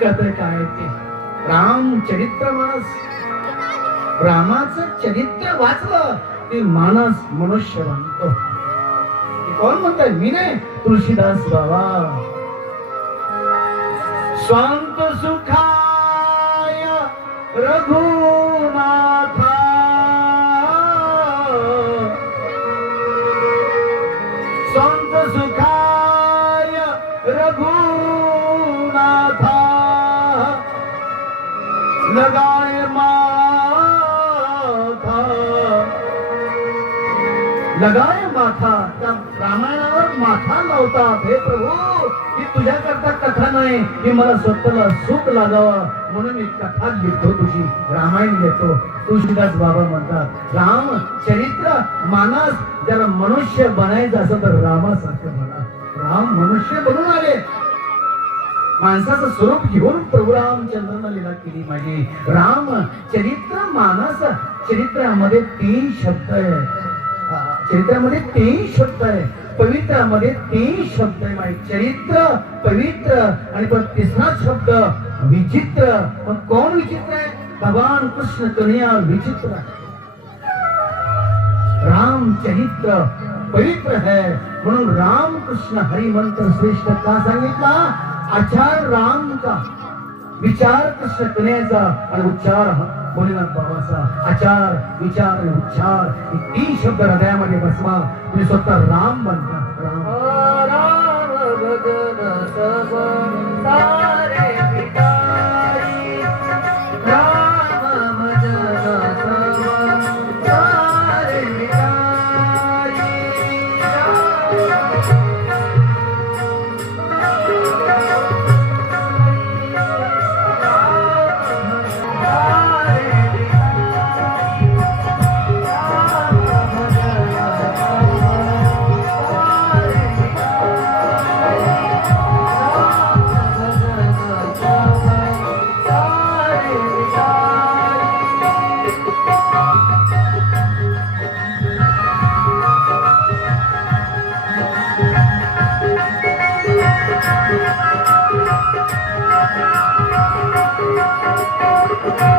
कळतंय काय ते रामचरित्र मानस. रामाचं चरित्र वाचलं ते मानस मनुष्य बनतो. कोण म्हणताय? मी नाही, तुळशीदास बाबा. स्वांत सुखाय रघुनाथा स्वांत सुखाय रघुनाथा लगाए माथा. लगाए माथा. त्या रामायणावर माथा लावतात. हे प्रभू, ही तुझ्या करता कथा नाही, ही मला स्वतःला सुख लागावा म्हणून मी कथा लिहितो, तुझी रामायण लिहितो. तुळशीदास बाबा म्हणतात राम चरित्र मानस. ज्याला मनुष्य बनायचं असं तर रामासारखं म्हणा. राम मनुष्य बनून आले, माणसाचं स्वरूप घेऊन प्रभू रामचंद्रांना लीला केली माझी. राम चरित्र मानस. चरित्रामध्ये 3 शब्द आहे. चरित्रामध्ये 3 शब्द आहे. पवित्रामध्ये 3 शब्द आहे माझे. चरित्र, पवित्र आणि पण 3रा शब्द विचित्र. पण कोण विचित्र आहे? भगवान कृष्ण कन्हैया विचित्र. राम चरित्र पवित्र है म्हणून राम कृष्ण हरि मंत्र श्रेष्ठ का सांगितला? आचार राम का, विचार कृष्ण कन्हैयाचा आणि उच्चार भोलेनाथ बाबाचा. आचार, विचार आणि उच्चार हे 3 शब्द हृदयामध्ये बसवा. तुम्ही स्वतः राम बनता. राम राम भजन सब सारे पिटारी. राम भजन सब सारे पिटारी. Thank you.